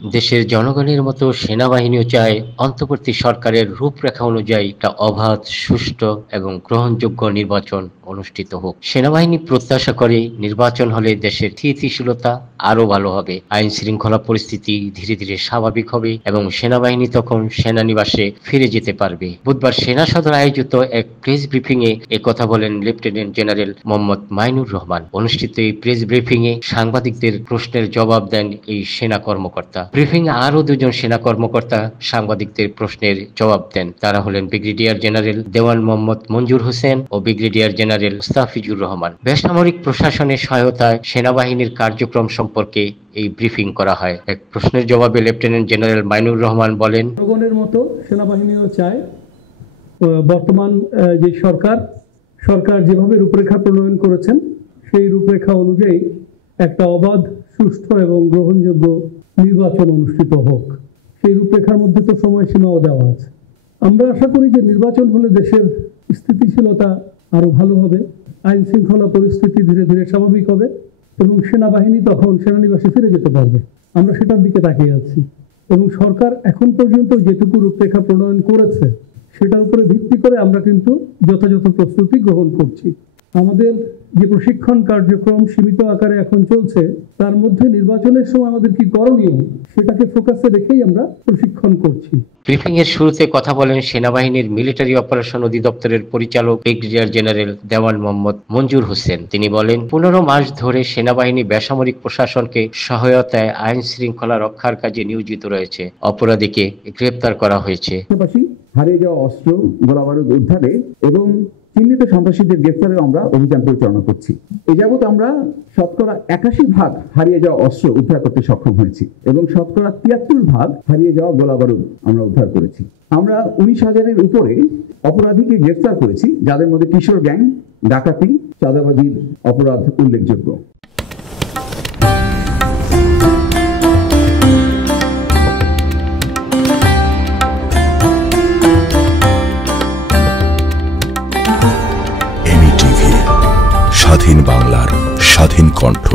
দেশের জনগণের মতো সেনাবাহিনীও চায় অন্তর্বর্তী সরকারের রূপরেখা অনুযায়ী একটা অবাধ, সুষ্ঠু এবং গ্রহণযোগ্য নির্বাচন অনুষ্ঠিত হোক। সেনাবাহিনী প্রত্যাশা করে নির্বাচন হলে দেশের স্থিতিশীলতা আরো ভালো হবে, আইন শৃঙ্খলা পরিস্থিতি ধীরে ধীরে স্বাভাবিক হবে এবং সেনাবাহিনী তখন সেনানিবাসে ফিরে যেতে পারবে। বুধবার সেনা সদর আয়োজিত এক প্রেস ব্রিফিং এ একথা বলেন লেফটেন্যান্ট জেনারেল মোহাম্মদ মাইনুর রহমান। অনুষ্ঠিত এই প্রেস ব্রিফিং এ সাংবাদিকদের প্রশ্নের জবাব দেন এই সেনা কর্মকর্তা। ব্রিফিং এ আরো দুজন সেনা কর্মকর্তা সাংবাদিকদের প্রশ্নের জবাব দেন। তারা হলেন ব্রিগেডিয়ার জেনারেল দেওয়ান মোহাম্মদ মঞ্জুর হোসেন ও ব্রিগেডিয়ার জেনারেল মুস্তাফিজুর রহমান। বেসামরিক প্রশাসনের সহায়তায় সেনাবাহিনীর কার্যক্রম সম্পর্কে এই ব্রিফিং করা হয়। এক প্রশ্নের জবাবে লেফটেন্যান্ট জেনারেল মাইনুর রহমান বলেন, জনগণের মতো সেনাবাহিনীও চায় বর্তমান যে সরকার যেভাবে রূপরেখা প্রণয়ন করেছেন সেই রূপরেখা অনুযায়ী একটা অবাধ, সুষ্ঠু এবং গ্রহণযোগ্য নির্বাচন অনুষ্ঠিত হোক। সেই রূপরেখার মধ্যে তো সময়সীমাও দেওয়া আছে। আমরা আশা করি যে নির্বাচন হলে দেশের স্থিতিশীলতা আরো ভালো হবে, আইন শৃঙ্খলা পরিস্থিতি ধীরে ধীরে স্বাভাবিক হবে এবং সেনাবাহিনী তখন সেনানিবাসে ফিরে যেতে পারবে। আমরা সেটার দিকে তাকিয়ে আছি এবং সরকার এখন পর্যন্ত যেটুকু রূপরেখা প্রণয়ন করেছে সেটার উপরে ভিত্তি করে আমরা কিন্তু যথাযথ প্রস্তুতি গ্রহণ করছি। আমাদের যে প্রশিক্ষণ কার্যক্রম সীমিত আকারে এখন চলছে, তার মধ্যে নির্বাচনের সময় আমাদের কি করণীয় সেটাকে ফোকাসে রেখেই আমরা প্রশিক্ষণ করছি। ব্রিফিং এর শুরুতে কথা বলেন সেনাবাহিনীর মিলিটারি অপারেশন অধিদপ্তরের পরিচালক ব্রিগেডিয়ার জেনারেল দেওয়ান মোহাম্মদ মঞ্জুর হোসেন। তিনি বলেন, 15 মাস ধরে সেনাবাহিনী বেসামরিক প্রশাসনকে সহায়তায় আইন শৃঙ্খলা রক্ষার কাজে নিয়োজিত রয়েছে। অপরাধীকে গ্রেপ্তার করা হয়েছে। হারিয়ে যাওয়া অস্ত্র, গোলাবারুদ উদ্ধারে এবং চিহ্নিত সন্ত্রাসীদের গ্রেফতারে আমরা অভিযান পরিচালনা করছি। এ যাবৎ আমরা শতকরা 81% হারিয়ে যাওয়া অস্ত্র উদ্ধার করতে সক্ষম হয়েছি এবং শতকরা 73% হারিয়ে যাওয়া গোলাবারুদ আমরা উদ্ধার করেছি। আমরা 19,000-এর উপরে অপরাধীকে গ্রেফতার করেছি, যাদের মধ্যে কিশোর গ্যাং, ডাকাতি, চাঁদাবাজির অপরাধ উল্লেখযোগ্য। স্বাধীন বাংলার স্বাধীন কণ্ঠ।